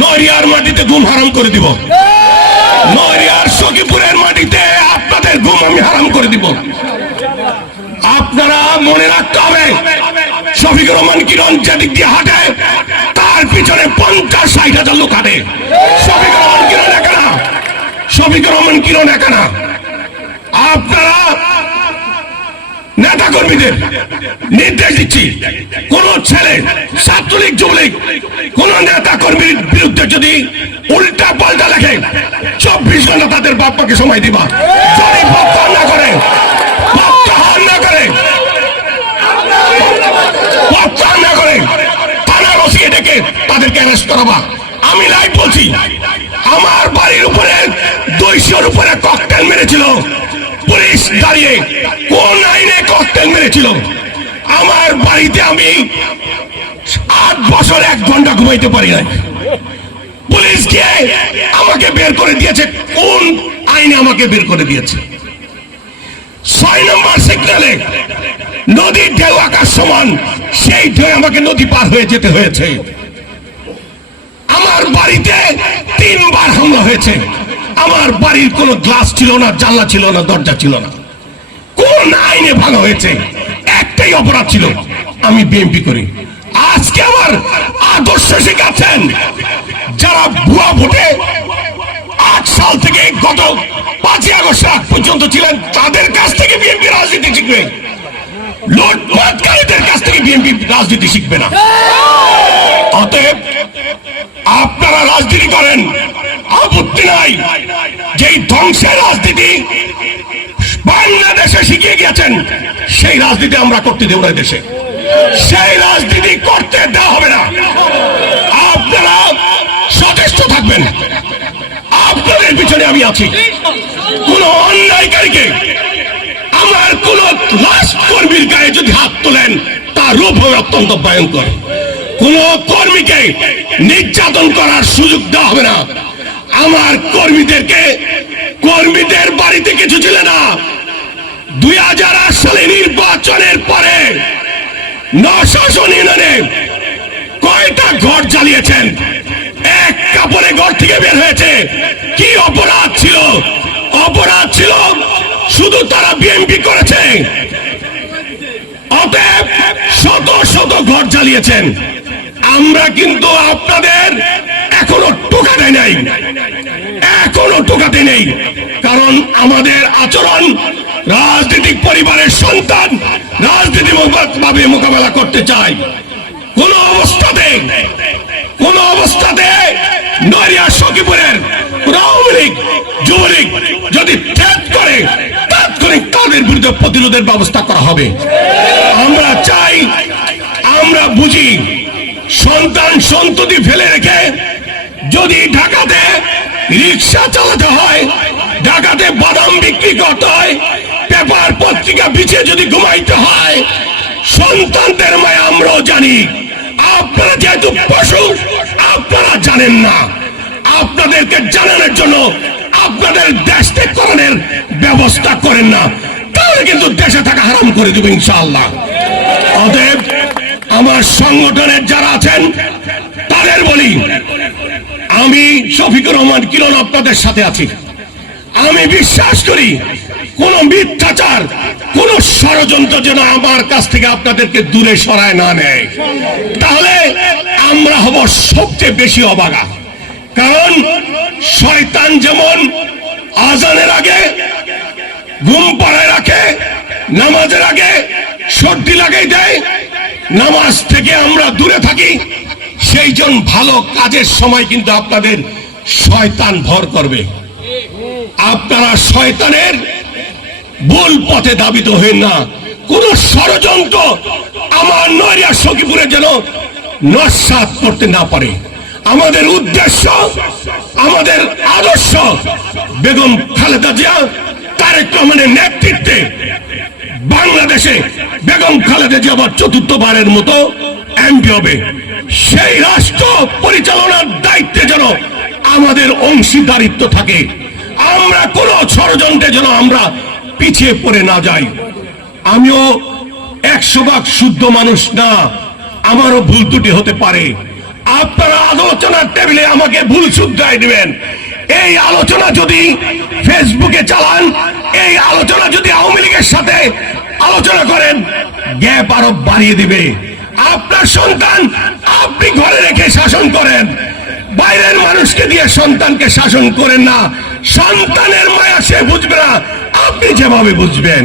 নড়িয়ার মাটিতে ঘুম হারাম করে দিব, নড়িয়ার সখীপুরের মাটিতে আপনাদের ঘুম আমি হারাম করে দিব। আপনারা মনে রাখতে হবে, শফিকুর রহমান কিরণ যেদিক দিয়ে হাঁটে তার পিছনে 50-60 হাজার লোক হাঁটে। শফিকুর রহমান কিরণ একা না, শফিকুর রহমান কিরণ একা না। আপনারা নেতা কর্মীদের নির্দেশ দিচ্ছি, কোন ছেলে ছাত্রলীগ যুবলীগ কোন নেতা কর্মীর বিরুদ্ধে যদি উল্টা পাল্টা লেখে 24 ঘন্টা তাদের বাপ্পাকে সময় দিবা। যদি প্রত্যাহার না করে, প্রত্যাহার না করে, প্রত্যাহার না করে থানা বসিয়ে ডেকে তাদেরকে অ্যারেস্ট করাবা। আমি লাইভ বলছি, আমার বাড়ির উপরে 200-র উপরে ককটেল মেরেছিল পুলিশ দাঁড়িয়ে। কোন আইনে ককটেল মেরেছিল? আমার বাড়িতে আমি 8 বছর 1 ঘন্টা ঘুমাইতে পারি নাই। পুলিশ গিয়ে আমাকে বের করে দিয়েছে। কোন আইনে আমাকে বের করে দিয়েছে? 6 নম্বর সিগন্যালে নদীর ঢেউ আকাশ সমান, সেই ঢেউ আমাকে নদী পার হয়ে যেতে হয়েছে। আমার বাড়িতে 3 বার হামলা হয়েছে। আমার বাড়ির কোনো গ্লাস ছিল না, জানলা ছিল না, দরজা ছিল না। কোন আইনে ভাঙা হয়েছে? একটাই অপরাধ ছিল, আমি বিএনপি করি। আজকে আমার আদর্শ শিখাচ্ছেন যারা ভুয়া ভোটে 8 সাল থেকে গত 5ই আগস্ট পর্যন্ত ছিলেন, তাদের কাছ থেকে বিএনপি রাজনীতি শিখবে। লুটপাটকারীদের কাছ থেকে বিএনপি রাজনীতি শিখবে না। অতএব আপনারা রাজনীতি করেন, আপত্তি নাই। যেই ধ্বংসের রাজনীতি বাংলাদেশে শিখিয়ে গিয়েছেন, সেই রাজনীতি আমরা করতে দেব না দেশে, সেই রাজনীতি করতে দেওয়া হবে না। আপনারা সচেষ্ট থাকবেন, আপনাদের পিছনে আমি আছি। কোন অন্যায়কারীকে, আমার কোন রাষ্ট্রকর্মীর গায়ে যদি হাত তোলেন, তার রূপ হবে অত্যন্ত ভয়ঙ্কর। কোন কর্মীকে নির্যাতন করার সুযোগ দেওয়া হবে না। আমার কর্মীদেরকে, কর্মীদের বাড়িতে কিছু ছিল না। 2008 সালে নির্বাচনের পরে 900 ইউনিয়নে কয়টা ঘর জ্বালিয়েছেন? এক কাপড়ে ঘর থেকে বের হয়েছে। কি অপরাধ ছিল? অপরাধ ছিল শুধু তারা বিএনপি করেছে। অতএব শত শত ঘর জ্বালিয়েছেন। আমরা কিন্তু আপনাদের এখনো টোকাতে নেই, এখনো টোকাতে নেই। কারণ আমাদের আচরণ রাজনৈতিক পরিবারের সন্তান, রাজনীতি ভাবে মোকাবেলা করতে চাই। কোন অবস্থাতে, কোন অবস্থাতে নড়িয়া সখীপুরের আওয়ামী লীগ যুবলীগ যদি থ্রেট করে, তাৎক্ষণিক তাদের বিরুদ্ধে প্রতিরোধের ব্যবস্থা করা হবে। আমরা চাই, আমরা বুঝি, সন্তান সন্ততি ফেলে রেখে যদি ঢাকাতে রিক্সা চালাতে হয়, ঢাকাতে বাদাম বিক্রি করতে হয়, পেপার পত্রিকা বিছিয়ে যদি ঘুমাইতে হয়, সন্তানদের মায়া আমরাও জানি। আপনারা যেহেতু পশু, আপনারা জানেন না। আপনাদেরকে জানানোর জন্য আপনাদের দেশ ত্যাগ করানোর ব্যবস্থা করেন না, তাহলে কিন্তু দেশে থাকা হারাম করে দেব ইনশাআল্লাহ। অতএব আমার সংগঠনের যারা আছেন তাদের বলি, আমি শফিকুর রহমান কিরণ আপনাদের সাথে আছি। আমি বিশ্বাস করি কোন মিথ্যাচার, কোন ষড়যন্ত্র যেন আমার কাছ থেকে আপনাদেরকে দূরে সরায় না নেয়, তাহলে আমরা হব সবচেয়ে বেশি অবাগা। কারণ শয়তান যেমন আজানের আগে ঘুম পাড়ায় রাখে, নামাজের আগে সর্দি লাগাই দেয়, নামাজ থেকে আমরা দূরে থাকি, সেই জন্য ভালো কাজের সময় কিন্তু আপনাদের শয়তান ভর করবে। আপনারা শয়তানের ভুল পথে ধাবিত হয়ে না। কোন ষড়যন্ত্র আমার নড়িয়া সখীপুরে যেন নস্যাৎ করতে না পারে। আমাদের উদ্দেশ্য, আমাদের আদর্শ বেগম খালেদা জিয়া, তারেক রহমানের নেতৃত্বে বাংলাদেশে বেগম খালেদা জিয়া আবার 4র্থবারের মতো এমপি হবে। সেই রাষ্ট্র পরিচালনার দায়িত্বে যেন আমাদের অংশীদারিত্ব থাকে। আমরা কোন ষড়যন্ত্রে যেন আমরা পিছিয়ে পড়ে না যাই। আমিও 100 ভাগ শুদ্ধ মানুষ না, আমারও ভুল ত্রুটি হতে পারে। আপনারা আলোচনার টেবিলে আমাকে ভুল শুধরাই দিবেন। এই আলোচনা যদি ফেসবুকে চালান, এই আলোচনা যদি আওয়ামী লীগের সাথে আলোচনা করেন, গ্যাপ আরো বাড়িয়ে দিবে। আপনার সন্তান আপনি ঘরে রেখে শাসন করেন, বাইরের মানুষকে দিয়ে সন্তানকে শাসন করেন না। সন্তানের মায়া সে বুঝবে না, আপনি যেভাবে বুঝবেন।